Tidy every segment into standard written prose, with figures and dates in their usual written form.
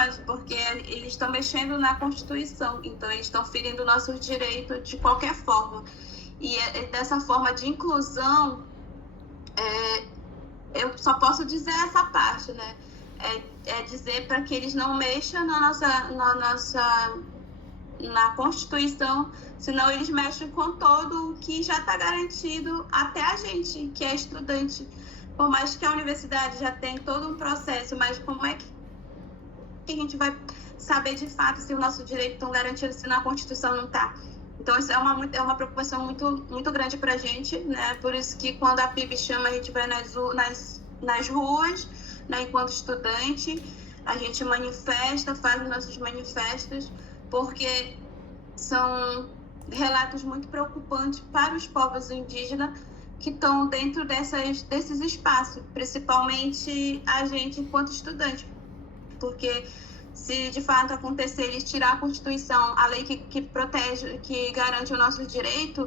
nós, porque eles estão mexendo na Constituição, então eles estão ferindo o nosso direito de qualquer forma. E dessa forma de inclusão, eu só posso dizer essa parte, né? É dizer para que eles não mexam na Constituição, senão eles mexem com todo o que já está garantido, até a gente, que é estudante. Por mais que a universidade já tenha todo um processo, mas como é que a gente vai saber de fato se o nosso direito está garantido, se na Constituição não está? Então, isso é uma preocupação muito, muito grande para a gente, né? Por isso que quando a PIB chama, a gente vai nas ruas, né? Enquanto estudante, a gente manifesta, faz os nossos manifestos, porque são relatos muito preocupantes para os povos indígenas que estão dentro desses espaços, principalmente a gente enquanto estudante. Porque se de fato acontecer eles tirar a Constituição, a lei que protege, que garante o nosso direito,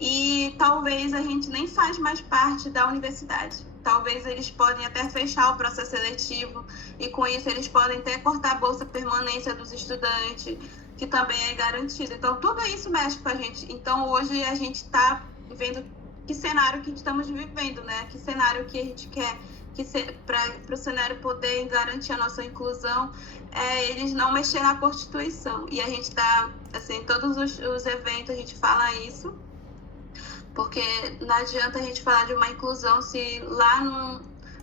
e talvez a gente nem faz mais parte da universidade. Talvez eles podem até fechar o processo seletivo e com isso eles podem até cortar a bolsa permanência dos estudantes, que também é garantido. Então tudo isso mexe com a gente. Então hoje a gente está vendo que cenário que estamos vivendo, né? Que cenário que a gente quer, para o cenário poder garantir a nossa inclusão, eles não mexerem na Constituição. E a gente está, assim, todos os eventos a gente fala isso, porque não adianta a gente falar de uma inclusão se lá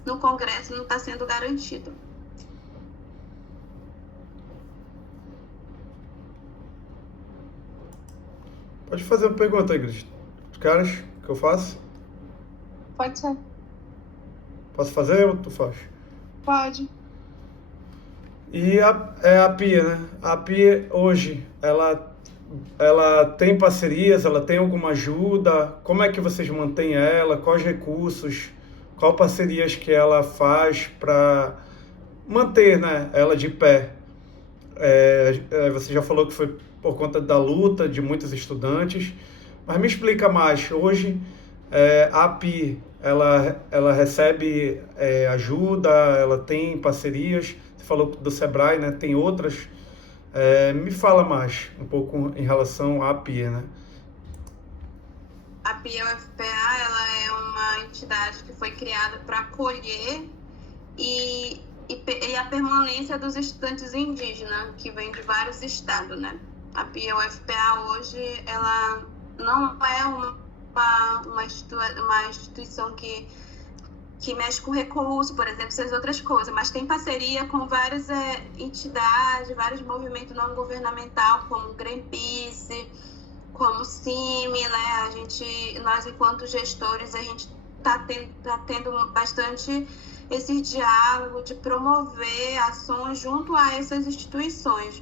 no Congresso não está sendo garantido. Pode fazer uma pergunta, Ingrid. Os caras, que eu faço? Pode ser. Posso fazer ou tu faz? Pode. E a Pia, né? A Pia hoje, ela tem parcerias, ela tem alguma ajuda? Como é que vocês mantêm ela? Quais recursos? Qual parcerias que ela faz para manter, né, ela de pé? Você já falou que foi por conta da luta de muitos estudantes, mas me explica mais. Hoje, a API, ela recebe ajuda, ela tem parcerias. Você falou do Sebrae, né? Tem outras. Me fala mais um pouco em relação à API, né? A PIA-UFPA, ela é uma entidade que foi criada para acolher e a permanência dos estudantes indígenas, que vêm de vários estados, né? A PIA-UFPA hoje, ela não é uma instituição que mexe com recurso, por exemplo, essas outras coisas, mas tem parceria com várias entidades, vários movimentos não governamentais, como o Greenpeace, como o CIMI, né? Nós, enquanto gestores, a gente está tendo bastante esse diálogo de promover ações junto a essas instituições.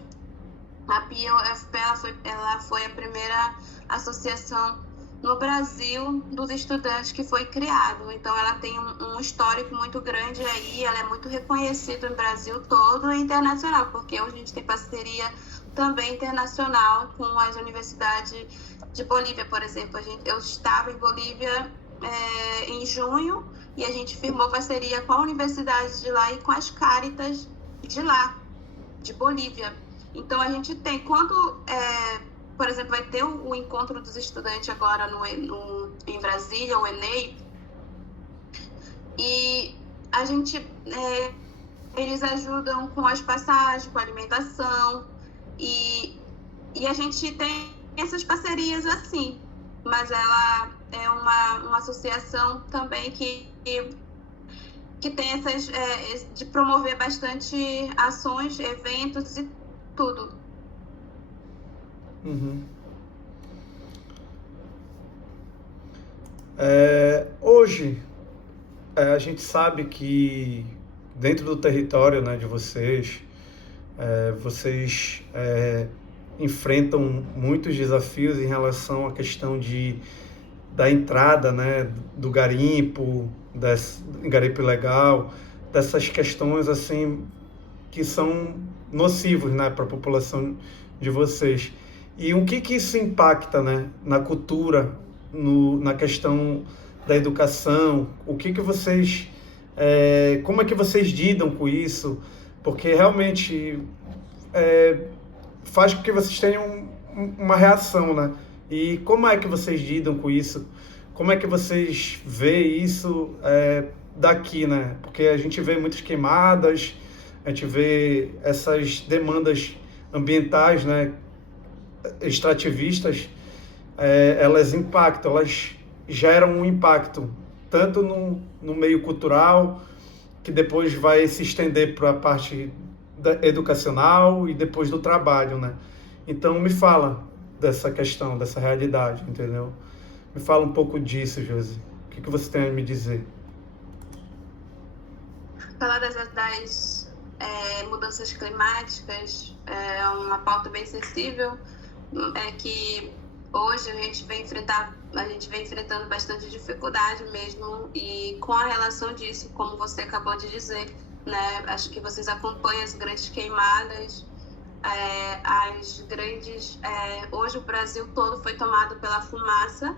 A PIA-UFPA ela foi a primeira associação no Brasil dos estudantes que foi criado. Então ela tem um histórico muito grande aí, ela é muito reconhecida no Brasil todo e internacional, porque hoje a gente tem parceria também internacional com as universidades de Bolívia, por exemplo. Eu estava em Bolívia em junho e a gente firmou parceria com a universidade de lá e com as Caritas de lá, de Bolívia. Então a gente tem, por exemplo, vai ter o encontro dos estudantes agora em Brasília, o ENEI, e a gente, eles ajudam com as passagens, com a alimentação, e a gente tem essas parcerias assim, mas ela é uma associação também que tem essas, de promover bastante ações, eventos e tudo. Uhum. Hoje, a gente sabe que dentro do território, né, de vocês, vocês enfrentam muitos desafios em relação à questão da entrada, né, do garimpo, garimpo ilegal, dessas questões assim que são nocivos, né, para a população de vocês. E o que isso impacta, né, na cultura, na questão da educação? O que vocês, como é que vocês lidam com isso? porque realmente faz com que vocês tenham uma reação, né? E como é que vocês lidam com isso? Como é que vocês veem isso daqui, né? Porque a gente vê muitas queimadas, a gente vê essas demandas ambientais, né? Extrativistas, elas impactam, elas geram um impacto, tanto no meio cultural, que depois vai se estender para a parte educacional e depois do trabalho, né? Então me fala dessa questão, dessa realidade, entendeu? Me fala um pouco disso, Josi. O que você tem a me dizer? Falar das mudanças climáticas é uma pauta bem sensível, que hoje a gente vem enfrentando bastante dificuldade mesmo, e com a relação disso, como você acabou de dizer, né? Acho que vocês acompanham as grandes queimadas, hoje o Brasil todo foi tomado pela fumaça,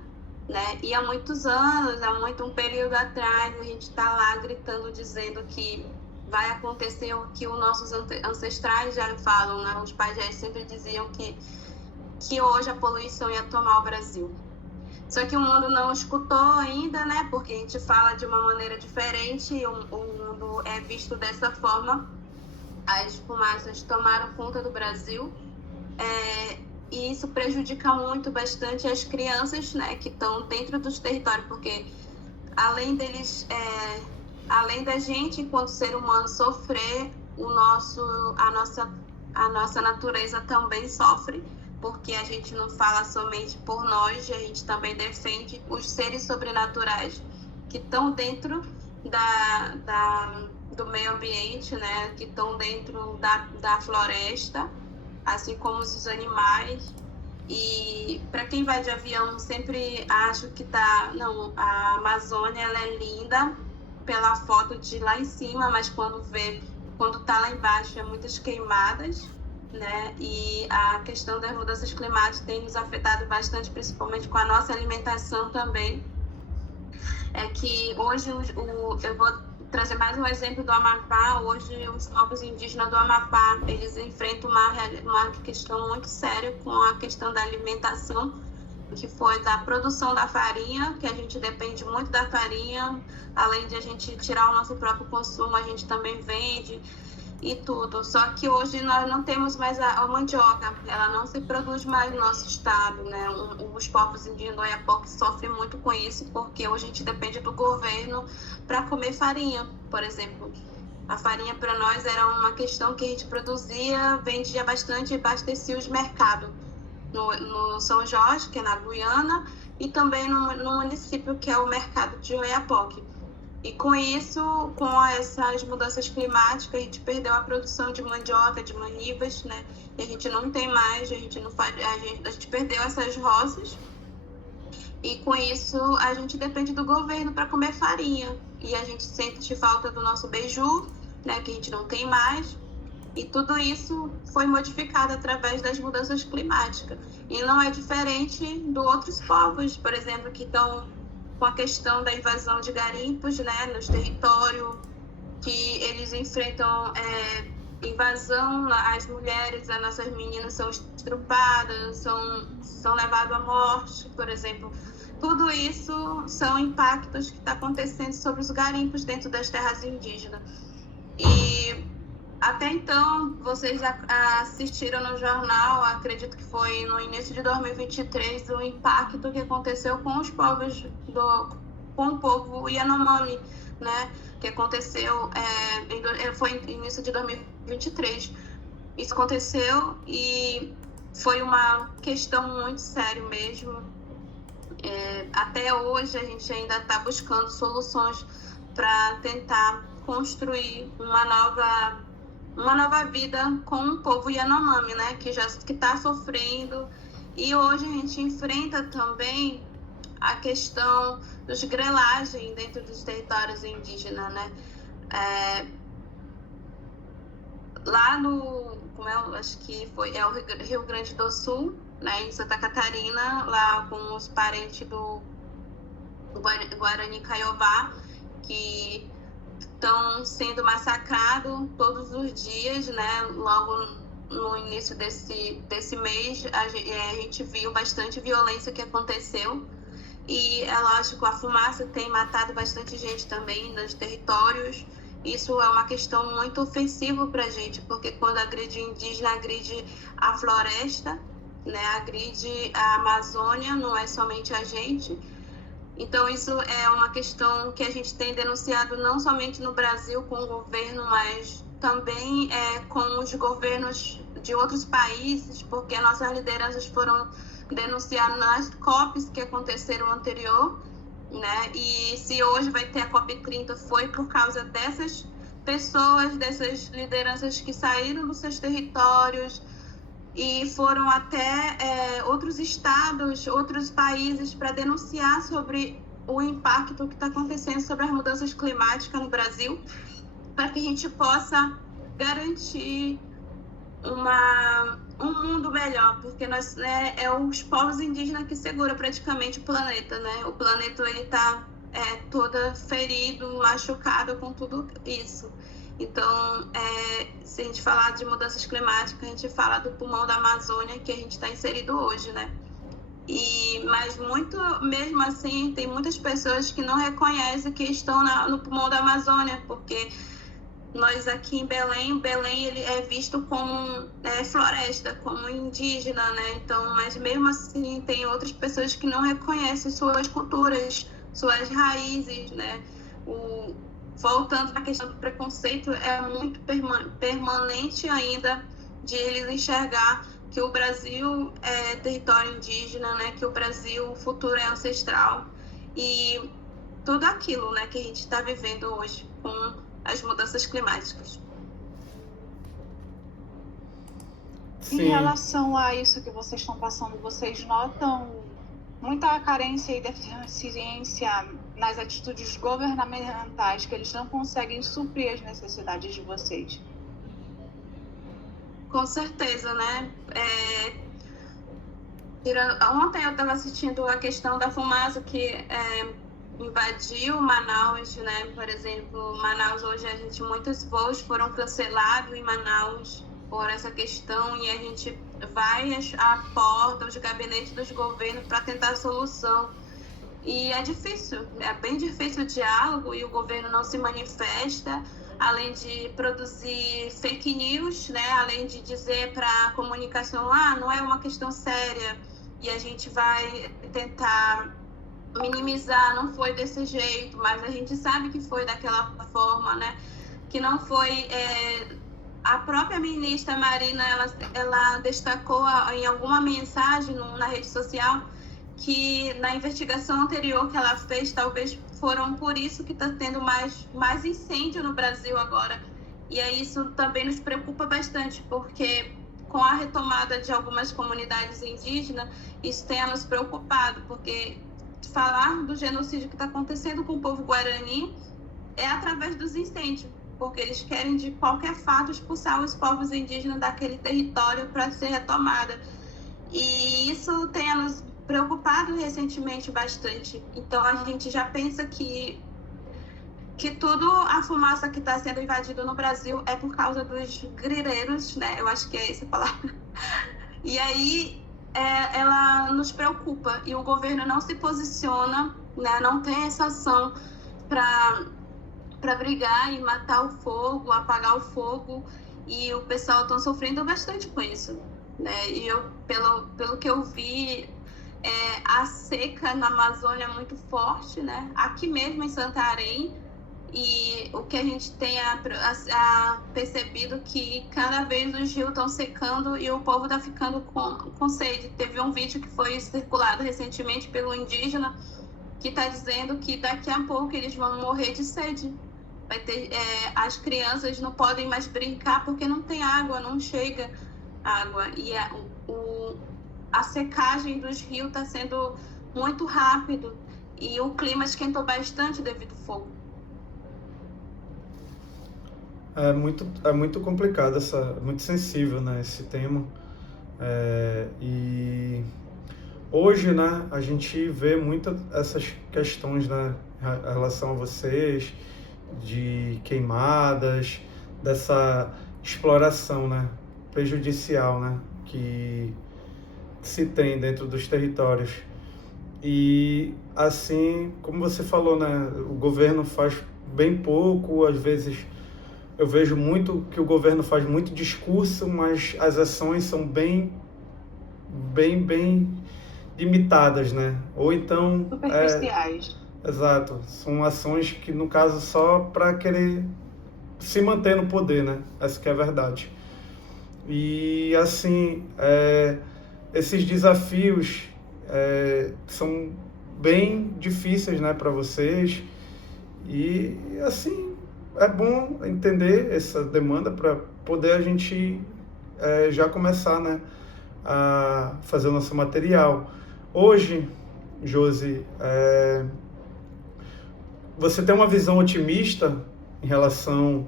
né? E há muitos anos, um período atrás, a gente está lá gritando, dizendo que vai acontecer o que os nossos ancestrais já falam, né? Os pajés sempre diziam que hoje a poluição ia tomar o Brasil. Só que o mundo não escutou ainda, né? Porque a gente fala de uma maneira diferente, o mundo é visto dessa forma. As fumaças tomaram conta do Brasil, e isso prejudica bastante as crianças, né, que estão dentro dos territórios, porque além da gente, enquanto ser humano, sofrer, a nossa natureza também sofre, porque a gente não fala somente por nós, a gente também defende os seres sobrenaturais que estão dentro do meio ambiente, né, que estão dentro da floresta, assim como os animais. E para quem vai de avião, sempre acho que a Amazônia ela é linda pela foto de lá em cima, mas quando tá lá embaixo, é muitas queimadas, né? E a questão das mudanças climáticas tem nos afetado bastante, principalmente com a nossa alimentação também. É que hoje eu vou trazer mais um exemplo do Amapá. Hoje os povos indígenas do Amapá, eles enfrentam uma questão muito séria com a questão da alimentação, que foi da produção da farinha, que a gente depende muito da farinha. Além de a gente tirar o nosso próprio consumo, a gente também vende e tudo. Só que hoje nós não temos mais a mandioca, ela não se produz mais no nosso estado, né? Os povos indígenas do Oiapoque sofrem muito com isso, porque hoje a gente depende do governo para comer farinha, por exemplo. A farinha para nós era uma questão que a gente produzia, vendia bastante e abastecia os mercados no São Jorge, que é na Guiana, e também no município, que é o mercado de Oiapoque. E com isso, com essas mudanças climáticas, a gente perdeu a produção de mandioca, de manivas, né? E a gente não tem mais, a gente perdeu essas roças. E com isso, a gente depende do governo para comer farinha. E a gente sente falta do nosso beiju, né? Que a gente não tem mais. E tudo isso foi modificado através das mudanças climáticas. E não é diferente de outros povos, por exemplo, que estão com a questão da invasão de garimpos, né, nos territórios, que eles enfrentam invasão, as mulheres, as nossas meninas são estrupadas, são levadas à morte, por exemplo. Tudo isso são impactos que estão acontecendo sobre os garimpos dentro das terras indígenas. E até então, vocês assistiram no jornal, acredito que foi no início de 2023, o impacto que aconteceu com os povos, com o povo Yanomami, né? Que aconteceu, foi no início de 2023. Isso aconteceu e foi uma questão muito séria mesmo. Até hoje, a gente ainda está buscando soluções para tentar construir uma nova vida com o povo Yanomami, né, que está sofrendo. E hoje a gente enfrenta também a questão dos grelagens dentro dos territórios indígenas, né? Lá acho que é o Rio Grande do Sul, né, em Santa Catarina, lá com os parentes do Guarani Kaiowá, que estão sendo massacrados todos os dias, né? Logo no início desse mês, a gente viu bastante violência que aconteceu. E é lógico, a fumaça tem matado bastante gente também nos territórios. Isso é uma questão muito ofensiva para a gente, porque quando agride o indígena, agride a floresta, né? Agride a Amazônia, não é somente a gente. Então, isso é uma questão que a gente tem denunciado não somente no Brasil com o governo, mas também com os governos de outros países, porque nossas lideranças foram denunciar nas COPs que aconteceram anterior, né? E se hoje vai ter a COP30 foi por causa dessas pessoas, dessas lideranças que saíram dos seus territórios e foram até outros estados, outros países para denunciar sobre o impacto que está acontecendo sobre as mudanças climáticas no Brasil, para que a gente possa garantir um mundo melhor, porque nós, né, é os povos indígenas que seguram praticamente o planeta, né? O planeta ele está todo ferido, machucado com tudo isso. Então, se a gente falar de mudanças climáticas, a gente fala do pulmão da Amazônia que a gente está inserido hoje, né? Mas mesmo assim, tem muitas pessoas que não reconhecem que estão no pulmão da Amazônia, porque nós aqui em Belém ele é visto como floresta, como indígena, né? Então, mas mesmo assim tem outras pessoas que não reconhecem suas culturas, suas raízes, né? Voltando à questão do preconceito, é muito permanente ainda de eles enxergar que o Brasil é território indígena, né? Que o Brasil, o futuro é ancestral e tudo aquilo, né, que a gente está vivendo hoje com as mudanças climáticas. Sim. Em relação a isso que vocês estão passando, vocês notam muita carência e deficiência nas atitudes governamentais, que eles não conseguem suprir as necessidades de vocês? Com certeza, né? Ontem eu estava assistindo a questão da fumaça que invadiu Manaus, né? Por exemplo, Manaus hoje muitos voos foram cancelados em Manaus por essa questão e a gente vai à porta, os gabinetes dos governos para tentar a solução. E é difícil, é bem difícil o diálogo e o governo não se manifesta, além de produzir fake news, né? Além de dizer para a comunicação, não é uma questão séria e a gente vai tentar minimizar, não foi desse jeito, mas a gente sabe que foi daquela forma, né? Que não foi... A própria ministra Marina, ela destacou em alguma mensagem na rede social que na investigação anterior que ela fez, talvez foram por isso que está tendo mais incêndio no Brasil agora. E aí isso também nos preocupa bastante, porque com a retomada de algumas comunidades indígenas, isso tem a nos preocupado, porque falar do genocídio que está acontecendo com o povo guarani é através dos incêndios, porque eles querem de qualquer fato expulsar os povos indígenas daquele território para ser retomada. E isso tem a nos preocupado recentemente bastante. Então a gente já pensa que tudo a fumaça que está sendo invadida no Brasil é por causa dos grileiros, né? Eu acho que é essa a palavra. E aí ela nos preocupa e o governo não se posiciona, né? Não tem essa ação para brigar e matar o fogo, apagar o fogo, e o pessoal está sofrendo bastante com isso, né? E pelo que eu vi, a seca na Amazônia é muito forte, né? Aqui mesmo em Santarém, e o que a gente tem percebido que cada vez os rios estão secando e o povo está ficando com sede. Teve um vídeo que foi circulado recentemente pelo indígena que está dizendo que daqui a pouco eles vão morrer de sede. Vai ter, as crianças não podem mais brincar porque não tem água, não chega água. E a secagem dos rios está sendo muito rápido e o clima esquentou bastante devido ao fogo. É muito complicado, muito sensível, né, esse tema. E hoje, né, a gente vê muitas essas questões, né, em relação a vocês de queimadas, dessa exploração, né, prejudicial, né, que se tem dentro dos territórios. E assim, como você falou, né, o governo faz bem pouco, às vezes eu vejo muito que o governo faz muito discurso, mas as ações são bem limitadas, né? Ou então superficiais. Exato, são ações que no caso só para querer se manter no poder, né? Essa que é a verdade. E assim, esses desafios são bem difíceis, né, para vocês. E assim, é bom entender essa demanda para poder a gente já começar, né, a fazer o nosso material. Hoje, Josi, você tem uma visão otimista em relação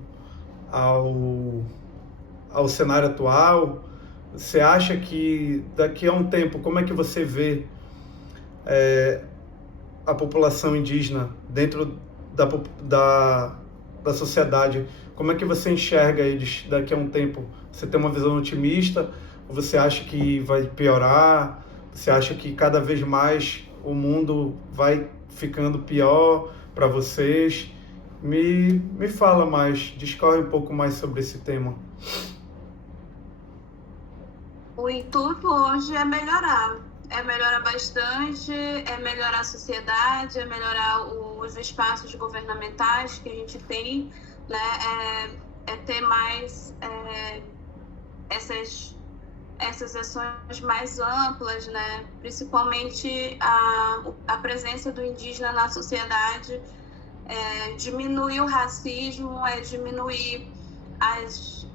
ao cenário atual? Você acha que daqui a um tempo, como é que você vê a população indígena dentro da sociedade? Como é que você enxerga eles daqui a um tempo? Você tem uma visão otimista? Ou você acha que vai piorar? Você acha que cada vez mais o mundo vai ficando pior para vocês? Me fala mais, discorre um pouco mais sobre esse tema. O intuito hoje é melhorar bastante, é melhorar a sociedade, é melhorar os espaços governamentais que a gente tem, né? É ter mais essas ações mais amplas, né? Principalmente a presença do indígena na sociedade, diminuir o racismo, diminuir as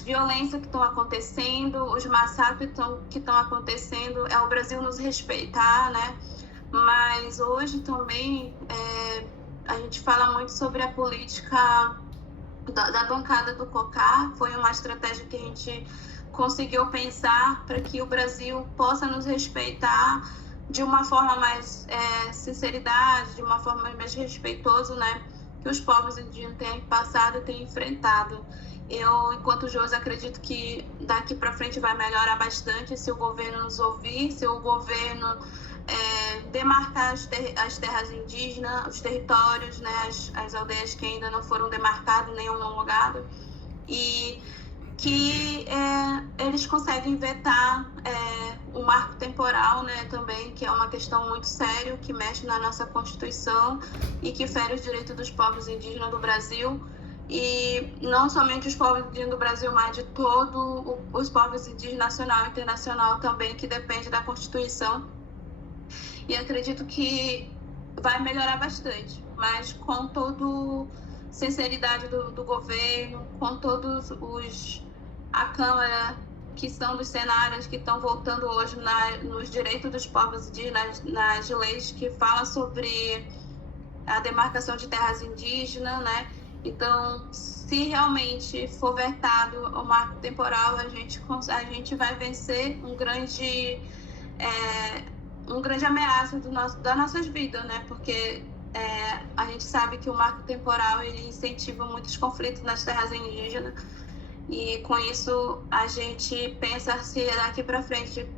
violências que estão acontecendo, os massacres que estão acontecendo, é o Brasil nos respeitar, né? Mas hoje também a gente fala muito sobre a política da bancada do COCAR. Foi uma estratégia que a gente conseguiu pensar para que o Brasil possa nos respeitar de uma forma mais sinceridade, de uma forma mais respeitosa, né? Que os povos indígenas têm passado e têm enfrentado. Eu, enquanto Josi, acredito que daqui para frente vai melhorar bastante se o governo nos ouvir, se o governo demarcar as terras indígenas, os territórios, né, as aldeias que ainda não foram demarcadas nem homologadas, e que eles conseguem vetar o marco temporal, né, também, que é uma questão muito séria, que mexe na nossa Constituição e que fere os direitos dos povos indígenas do Brasil. E não somente os povos indígenas do Brasil, mas de todos os povos indígenas nacional e internacional também, que depende da Constituição. E acredito que vai melhorar bastante, mas com toda sinceridade do governo, com todos a Câmara, que são dos cenários que estão voltando hoje nos direitos dos povos indígenas, nas leis que falam sobre a demarcação de terras indígenas, né? Então, se realmente for vetado o marco temporal, a gente vai vencer uma grande ameaça das nossas vidas, né? Porque a gente sabe que o marco temporal ele incentiva muitos conflitos nas terras indígenas, e com isso a gente pensa, se daqui para frente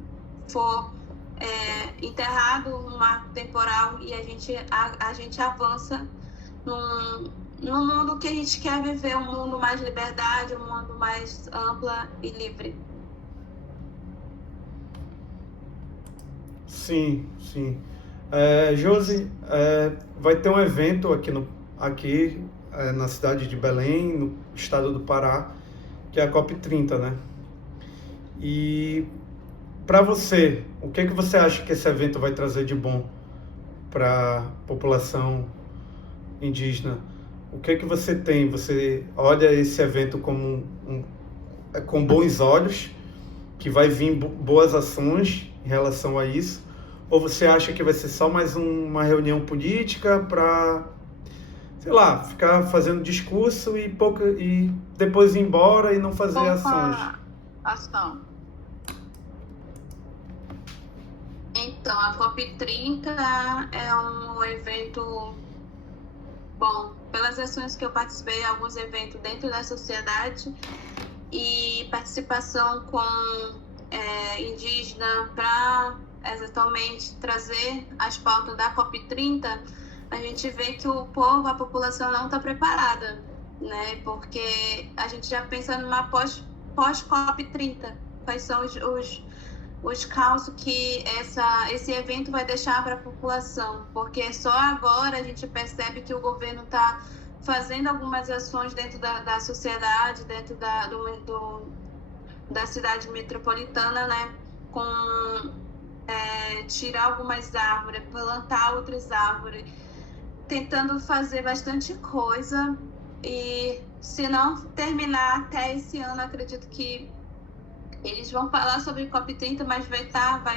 for enterrado um marco temporal e a gente avança no mundo que a gente quer viver, um mundo mais liberdade, um mundo mais ampla e livre. Sim. Josi, vai ter um evento aqui na cidade de Belém, no estado do Pará, que é a COP30, né? E para você, o que você acha que esse evento vai trazer de bom para a população indígena? O que você tem? Você olha esse evento como com bons olhos, que vai vir boas ações em relação a isso? Ou você acha que vai ser só mais uma reunião política para, sei lá, ficar fazendo discurso e depois ir embora e não fazer ações? Então, a COP30 é um evento Bom, pelas ações que eu participei, alguns eventos dentro da sociedade e participação com indígena para exatamente trazer as pautas da COP30, a gente vê que o povo, a população não está preparada, né? Porque a gente já pensa numa pós-COP30, quais são os causos que esse evento vai deixar para a população, porque só agora a gente percebe que o governo está fazendo algumas ações dentro da sociedade, dentro da cidade metropolitana, né, com tirar algumas árvores, plantar outras árvores, tentando fazer bastante coisa, e se não terminar até esse ano, acredito que eles vão falar sobre COP30, mas vai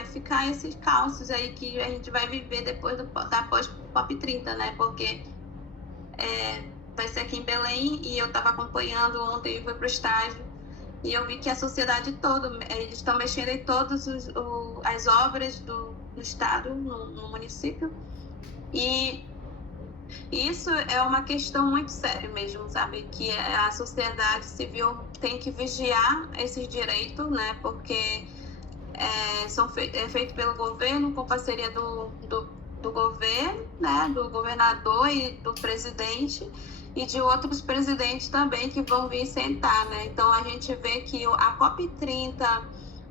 ficar esses causos aí que a gente vai viver depois da pós-COP30, né? Porque vai ser aqui em Belém, e eu estava acompanhando ontem, fui para o estágio, e eu vi que a sociedade toda, eles estão mexendo em todas as obras do estado, no município, e isso é uma questão muito séria mesmo, sabe? Que a sociedade civil tem que vigiar esses direitos, né? Porque é feito pelo governo, com parceria do governo, né? Do governador e do presidente, e de outros presidentes também que vão vir sentar, né? Então a gente vê que a COP30,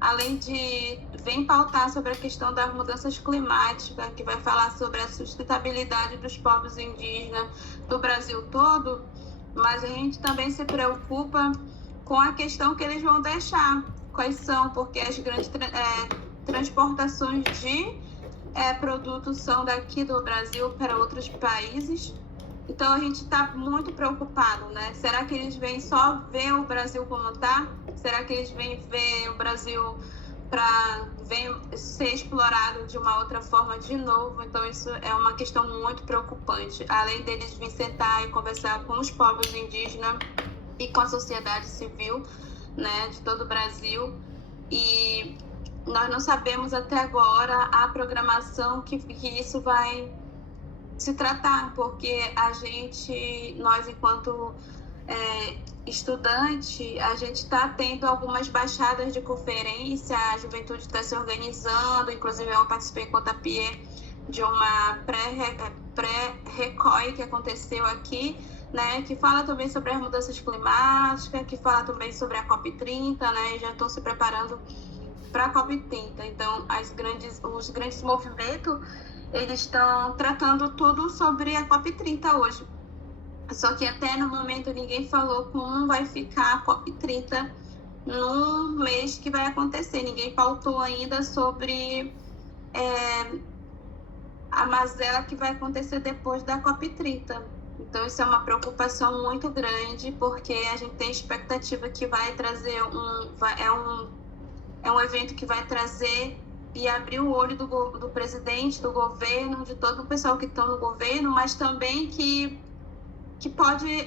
além de vem pautar sobre a questão das mudanças climáticas, que vai falar sobre a sustentabilidade dos povos indígenas do Brasil todo, mas a gente também se preocupa com a questão que eles vão deixar, quais são, porque as grandes transportações de produtos são daqui do Brasil para outros países. Então a gente está muito preocupado, né? Será que eles vêm só ver o Brasil como está? Será que eles vêm ver o Brasil para ser explorado de uma outra forma de novo? Então isso é uma questão muito preocupante. Além deles vir sentar e conversar com os povos indígenas e com a sociedade civil, né, de todo o Brasil. E nós não sabemos até agora a programação que isso vai se tratar, porque nós enquanto estudante, a gente está tendo algumas baixadas de conferência, a juventude está se organizando, inclusive eu participei com a Tapie de uma pré-RECOI que aconteceu aqui, né, que fala também sobre as mudanças climáticas, que fala também sobre a COP30, né, e já estão se preparando para a COP30. Então, os grandes movimentos, eles estão tratando tudo sobre a COP30 hoje. Só que até no momento ninguém falou como vai ficar a COP30 no mês que vai acontecer. Ninguém pautou ainda sobre a mazela que vai acontecer depois da COP30. Então isso é uma preocupação muito grande, porque a gente tem expectativa que vai trazer um evento que vai trazer e abrir o olho do presidente, do governo, de todo o pessoal que está no governo, mas também que pode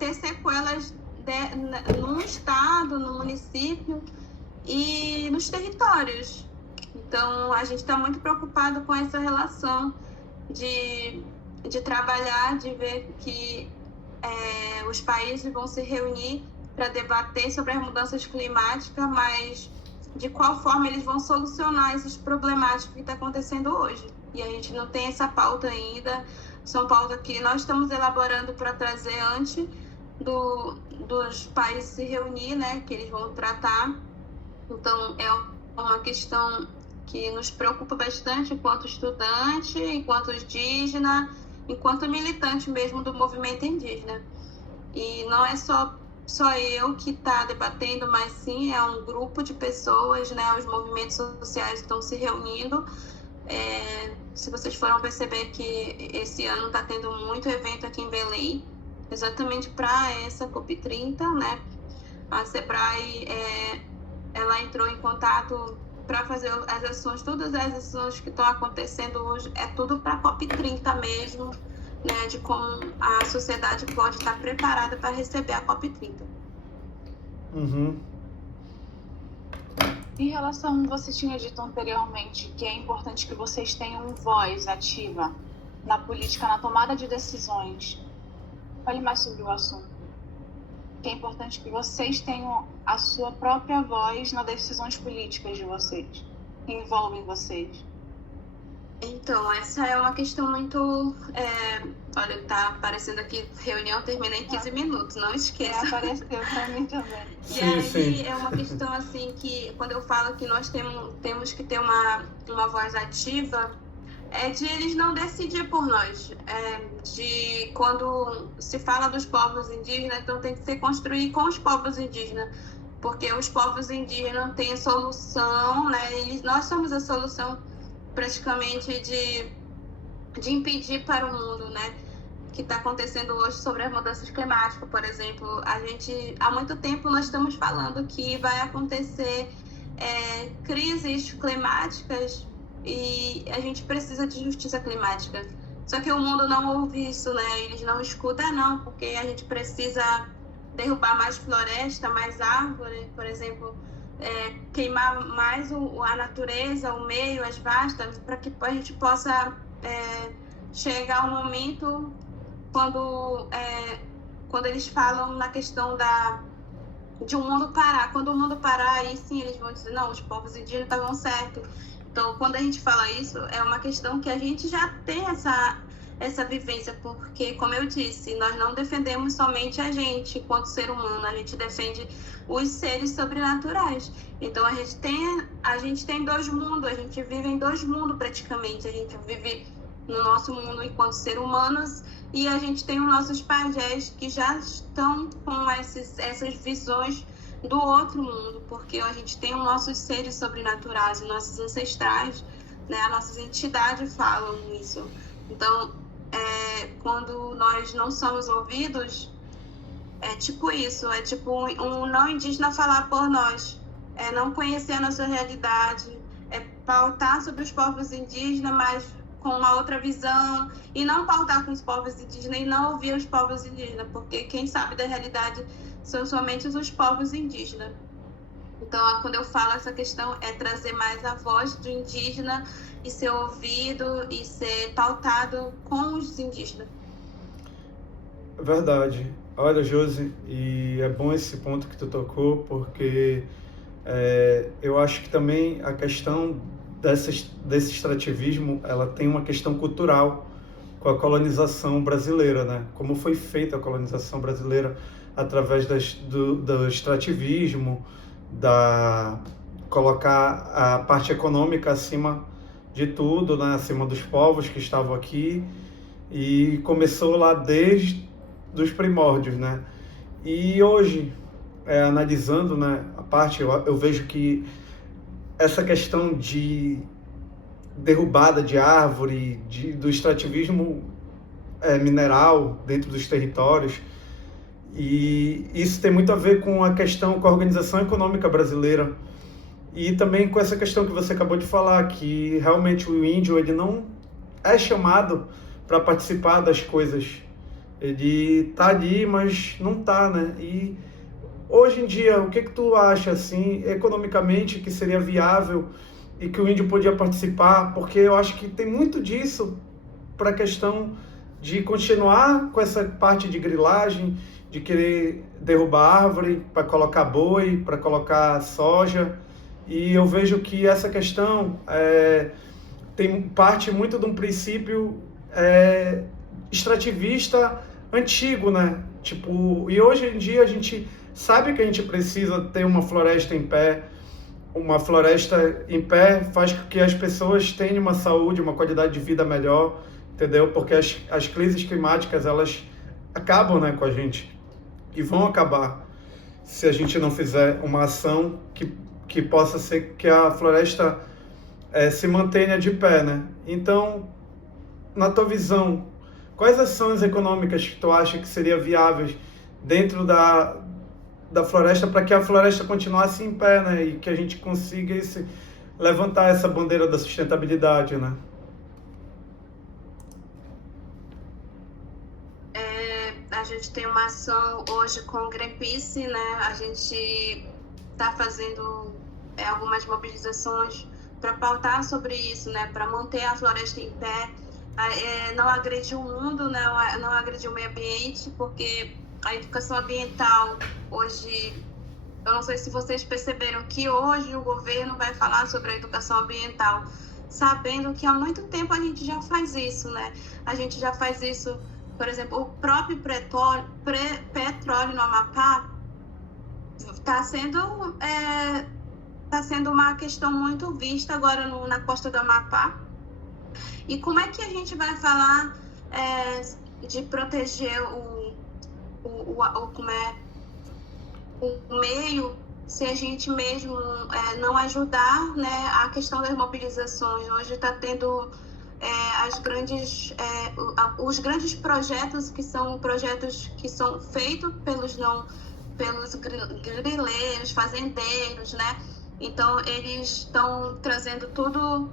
ter sequelas no estado, no município e nos territórios. Então, a gente está muito preocupado com essa relação de trabalhar, de ver que os países vão se reunir para debater sobre as mudanças climáticas, mas de qual forma eles vão solucionar esses problemáticas que estão acontecendo hoje. E a gente não tem essa pauta ainda. São pautas que nós estamos elaborando para trazer antes dos países se reunir, né, que eles vão tratar. Então, é uma questão que nos preocupa bastante enquanto estudante, enquanto indígena, enquanto militante mesmo do movimento indígena. E não é só eu que está debatendo, mas sim é um grupo de pessoas, né, os movimentos sociais estão se reunindo. Se vocês foram perceber que esse ano está tendo muito evento aqui em Belém, exatamente para essa COP30, né? A SEBRAE, ela entrou em contato para fazer as ações, todas as ações que estão acontecendo hoje, é tudo para a COP30 mesmo, né? De como a sociedade pode estar preparada para receber a COP30. Uhum. Em relação, você tinha dito anteriormente que é importante que vocês tenham voz ativa na política, na tomada de decisões. Fale mais sobre o assunto. Que é importante que vocês tenham a sua própria voz nas decisões políticas de vocês, que envolvem vocês. Então, essa é uma questão muito... olha, tá aparecendo aqui, reunião termina em 15 minutos, não esqueça. Apareceu para mim também. E aí é uma questão assim que, quando eu falo que nós temos que ter uma voz ativa, é de eles não decidir por nós. De quando se fala dos povos indígenas, então tem que ser construído com os povos indígenas, porque os povos indígenas não têm a solução, né? Nós somos a solução praticamente de impedir para o mundo, né? Que está acontecendo hoje sobre as mudanças climáticas, por exemplo. Há muito tempo nós estamos falando que vai acontecer crises climáticas e a gente precisa de justiça climática. Só que o mundo não ouve isso, né? Eles não escutam, não, porque a gente precisa derrubar mais floresta, mais árvore, por exemplo, queimar mais a natureza, o meio, as vastas, para que a gente possa chegar ao momento quando eles falam na questão de um mundo parar. Quando o mundo parar, aí sim eles vão dizer, não, os povos indígenas estavam certos. Então, quando a gente fala isso, é uma questão que a gente já tem essa vivência, porque, como eu disse, nós não defendemos somente a gente enquanto ser humano, a gente defende os seres sobrenaturais. Então, a gente tem dois mundos, a gente vive em dois mundos praticamente. A gente vive no nosso mundo enquanto ser humanos e a gente tem os nossos pajés que já estão com essas visões do outro mundo, porque a gente tem os nossos seres sobrenaturais, os nossos ancestrais, né? As nossas entidades falam isso. Então, quando nós não somos ouvidos, é tipo isso, é tipo um não indígena falar por nós, é não conhecer a nossa realidade, é pautar sobre os povos indígenas, mas com uma outra visão, e não pautar com os povos indígenas e não ouvir os povos indígenas, porque quem sabe da realidade são somente os povos indígenas. Então, quando eu falo essa questão, é trazer mais a voz do indígena e ser ouvido e ser pautado com os indígenas. Verdade. Olha, Josi, e é bom esse ponto que tu tocou, porque eu acho que também a questão desse extrativismo, ela tem uma questão cultural com a colonização brasileira, né? Como foi feita a colonização brasileira através do extrativismo, colocar a parte econômica acima de tudo, né? Acima dos povos que estavam aqui, e começou lá desde os primórdios, né? E hoje, analisando, né, a parte, eu vejo que essa questão de derrubada de árvore, do extrativismo mineral dentro dos territórios, e isso tem muito a ver com a organização econômica brasileira, e também com essa questão que você acabou de falar, que realmente o índio ele não é chamado para participar das coisas. Ele tá ali, mas não tá, né? E hoje em dia, o que tu acha, assim, economicamente, que seria viável e que o índio podia participar? Porque eu acho que tem muito disso para a questão de continuar com essa parte de grilagem, de querer derrubar árvore para colocar boi, para colocar soja. E eu vejo que essa questão tem parte muito de um princípio extrativista antigo, né? Tipo, e hoje em dia a gente sabe que a gente precisa ter uma floresta em pé. Uma floresta em pé faz com que as pessoas tenham uma saúde, uma qualidade de vida melhor, entendeu? Porque as crises climáticas, elas acabam, né, com a gente. E vão acabar se a gente não fizer uma ação que possa ser que a floresta se mantenha de pé, né? Então, na tua visão, quais ações econômicas que tu acha que seria viáveis dentro da floresta para que a floresta continuasse em pé, né? E que a gente consiga levantar essa bandeira da sustentabilidade, né? A gente tem uma ação hoje com o Greenpeace, né? A gente está fazendo algumas mobilizações para pautar sobre isso, né? Para manter a floresta em pé. não agredir o mundo, não agredir o meio ambiente, porque a educação ambiental hoje, eu não sei se vocês perceberam que hoje o governo vai falar sobre a educação ambiental, sabendo que há muito tempo a gente já faz isso, né? A gente já faz isso, por exemplo, o próprio petróleo no Amapá está sendo uma questão muito vista agora na costa do Amapá. E como é que a gente vai falar de proteger o meio se a gente mesmo não ajudar, né, a questão das mobilizações? Hoje está tendo os grandes projetos que são feitos pelos grileiros, fazendeiros, né? Então eles estão trazendo tudo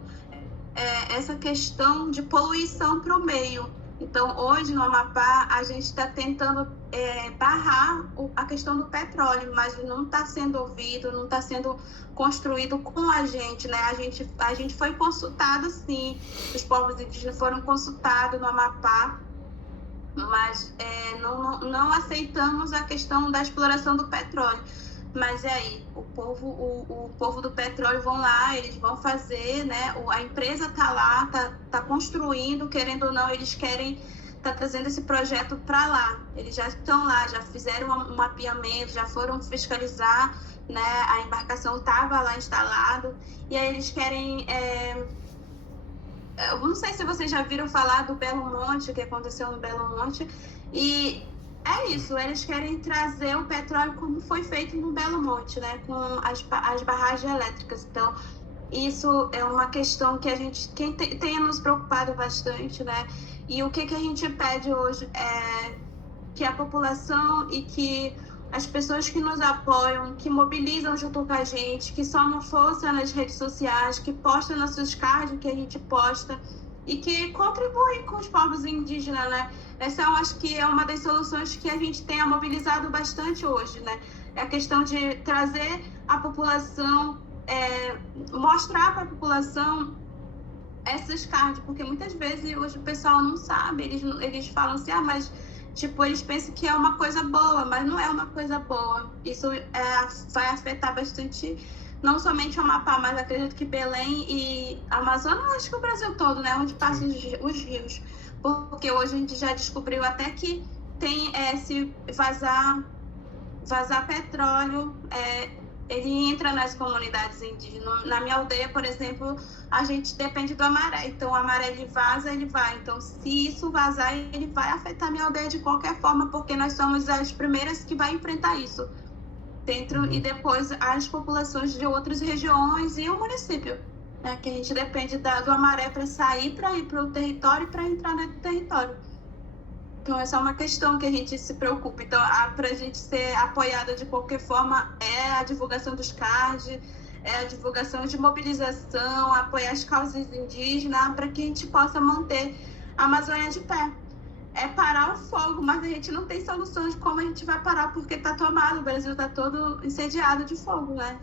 essa questão de poluição para o meio. Então, hoje no Amapá, a gente está tentando barrar a questão do petróleo, mas não está sendo ouvido, não está sendo construído com a gente, né? A gente foi consultado, sim, os povos indígenas foram consultados no Amapá, mas não aceitamos a questão da exploração do petróleo. Mas aí, o povo do petróleo vão lá, eles vão fazer, né? A empresa está lá, tá construindo, querendo ou não, eles querem tá trazendo esse projeto para lá. Eles já estão lá, já fizeram um mapeamento, já foram fiscalizar, né? A embarcação estava lá instalada, e aí eles querem... Eu não sei se vocês já viram falar do Belo Monte, o que aconteceu no Belo Monte, e... é isso, eles querem trazer o petróleo como foi feito no Belo Monte, né, com as barragens elétricas. Então, isso é uma questão que tem nos preocupado bastante, né, e o que a gente pede hoje é que a população e que as pessoas que nos apoiam, que mobilizam junto com a gente, que somam força nas redes sociais, que postam nossos cards que a gente posta e que contribuem com os povos indígenas, né? Essa eu acho que é uma das soluções que a gente tem mobilizado bastante hoje, né? É a questão de trazer a população, mostrar para a população essas cards, porque muitas vezes hoje o pessoal não sabe, eles falam assim, mas tipo, eles pensam que é uma coisa boa, mas não é uma coisa boa. Isso vai afetar bastante, não somente o Amapá, mas acredito que Belém e Amazonas, acho que o Brasil todo, né? Onde passam os rios. Porque hoje a gente já descobriu até que tem se vazar petróleo, ele entra nas comunidades indígenas. Na minha aldeia, por exemplo, a gente depende do amaré. Então, o amaré, ele vaza, ele vai. Então, se isso vazar, ele vai afetar a minha aldeia de qualquer forma, porque nós somos as primeiras que vai enfrentar isso. E depois as populações de outras regiões e o município, né, que a gente depende do amaré para sair, para ir para o território e para entrar no território. Então, essa é uma questão que a gente se preocupa. Então, para a gente ser apoiada de qualquer forma, é a divulgação dos cards, é a divulgação de mobilização, apoiar as causas indígenas, para que a gente possa manter a Amazônia de pé. É parar o fogo, mas a gente não tem solução de como a gente vai parar, porque está tomado, o Brasil está todo incendiado de fogo, né?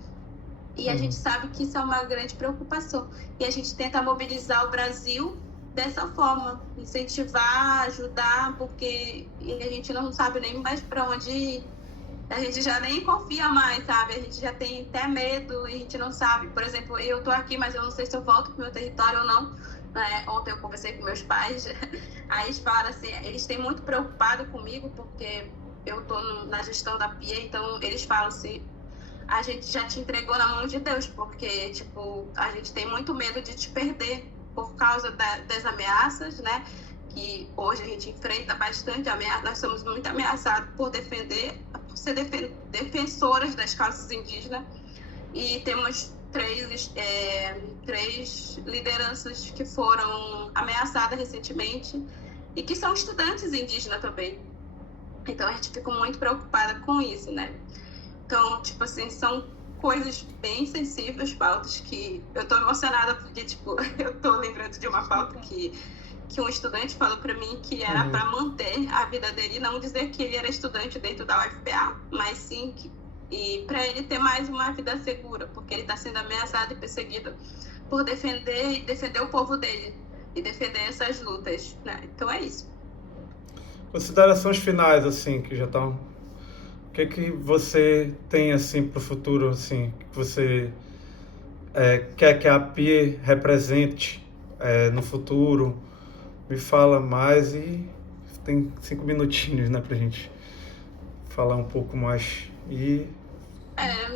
E a gente sabe que isso é uma grande preocupação. E a gente tenta mobilizar o Brasil dessa forma, incentivar, ajudar, porque a gente não sabe nem mais para onde ir. A gente já nem confia mais, sabe? A gente já tem até medo e a gente não sabe. Por exemplo, eu tô aqui, mas eu não sei se eu volto pro meu território ou não. Ontem eu conversei com meus pais, aí eles falaram assim, eles têm muito preocupado comigo, porque eu tô na gestão da PIA, então eles falam assim, a gente já te entregou na mão de Deus, porque, tipo, a gente tem muito medo de te perder por causa das ameaças, né? Que hoje a gente enfrenta bastante ameaça, nós somos muito ameaçados por ser defensoras das causas indígenas, e temos três lideranças que foram ameaçadas recentemente e que são estudantes indígenas também. Então a gente fica muito preocupada com isso, né? Então, tipo assim, são coisas bem sensíveis, pautas que eu tô emocionada porque, tipo, eu tô lembrando de uma pauta que um estudante falou para mim que era para manter a vida dele e não dizer que ele era estudante dentro da UFPA, mas sim e para ele ter mais uma vida segura, porque ele está sendo ameaçado e perseguido por defender o povo dele. e defender essas lutas, né? Então é isso. Considerações finais, assim, que já estão... O que você tem, assim, para o futuro, assim, que você quer que a APIE represente no futuro? Me fala mais e tem 5 minutinhos, né, pra gente falar um pouco mais.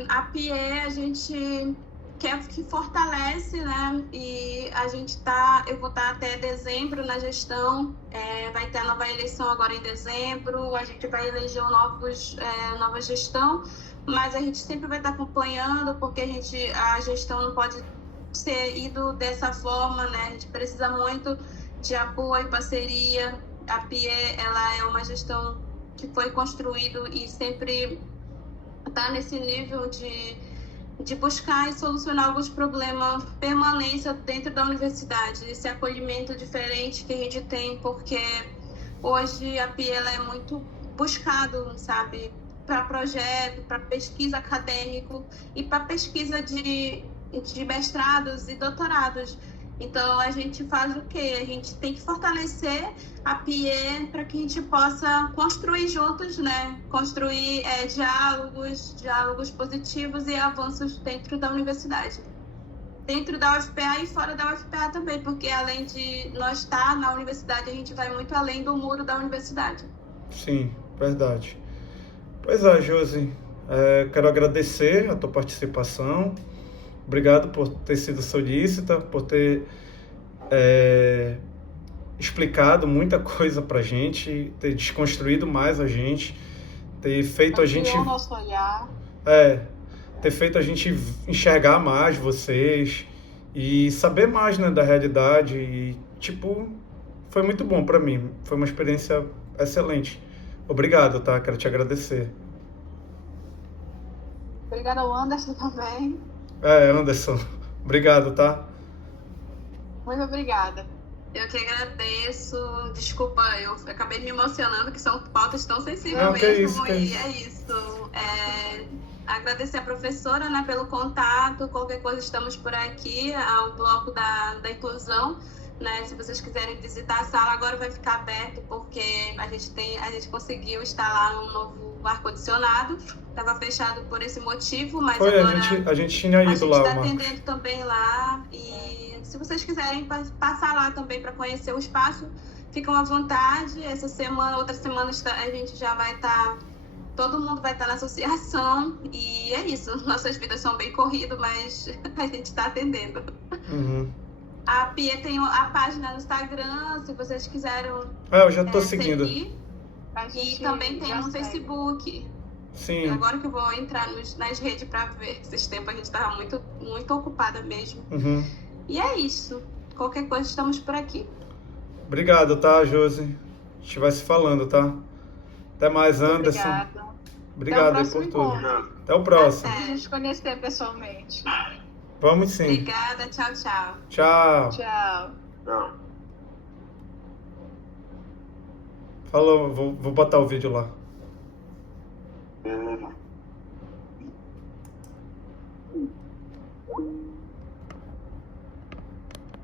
A PIE a gente quer que fortalece, né? E a gente eu vou estar até dezembro na gestão, vai ter a nova eleição agora em dezembro, a gente vai eleger nova gestão, mas a gente sempre vai estar acompanhando, porque a gestão não pode ser ido dessa forma, né? A gente precisa muito de apoio, parceria. A PIE, ela é uma gestão que foi construído e sempre está nesse nível de buscar e solucionar alguns problemas, permanência dentro da universidade, esse acolhimento diferente que a gente tem, porque hoje a PIE ela é muito buscado, sabe, para projeto, para pesquisa acadêmico e para pesquisa de mestrados e doutorados. Então, a gente faz o quê? A gente tem que fortalecer a PIE para que a gente possa construir juntos, né? Construir diálogos positivos e avanços dentro da universidade. Dentro da UFPA e fora da UFPA também, porque além de nós estar na universidade, a gente vai muito além do muro da universidade. Sim, verdade. Pois é, Josi, quero agradecer a tua participação. Obrigado por ter sido solícita, por ter explicado muita coisa pra gente, ter desconstruído mais a gente, ter feito a gente... o nosso olhar. Ter feito a gente enxergar mais vocês e saber mais, né, da realidade. E, tipo, foi muito bom pra mim. Foi uma experiência excelente. Obrigado, tá? Quero te agradecer. Obrigada ao Anderson também. Anderson, obrigado, tá? Muito obrigada. Eu que agradeço. Desculpa, eu acabei me emocionando, que são pautas tão sensíveis Não, mesmo. Que isso. É isso. Agradecer a professora, né, pelo contato. Qualquer coisa, estamos por aqui, ao bloco da inclusão. Né? Se vocês quiserem visitar a sala, agora vai ficar aberto, porque a gente conseguiu instalar um novo ar-condicionado. Estava fechado por esse motivo, mas agora a gente tinha ido lá. A gente está atendendo também lá. E se vocês quiserem passar lá também para conhecer o espaço, ficam à vontade. Essa semana, outra semana, a gente já vai estar... Todo mundo vai estar na associação. E é isso. Nossas vidas são bem corridas, mas a gente está atendendo. Uhum. A Pia tem a página no Instagram, se vocês quiserem eu já tô seguindo. seguir. E também tem no Facebook. Sim. Agora que eu vou entrar nas redes para ver. Esses tempos a gente estava muito, muito ocupada mesmo. Uhum. E é isso. Qualquer coisa, estamos por aqui. Obrigado, tá, Josi? A gente vai se falando, tá? Até mais, Anderson. Obrigada. Obrigado aí por tudo. Encontro. Até o próximo. Até a gente conhecer pessoalmente. Vamos sim. Obrigada, tchau, tchau. Tchau. Tchau. Falou, vou botar o vídeo lá. Beleza.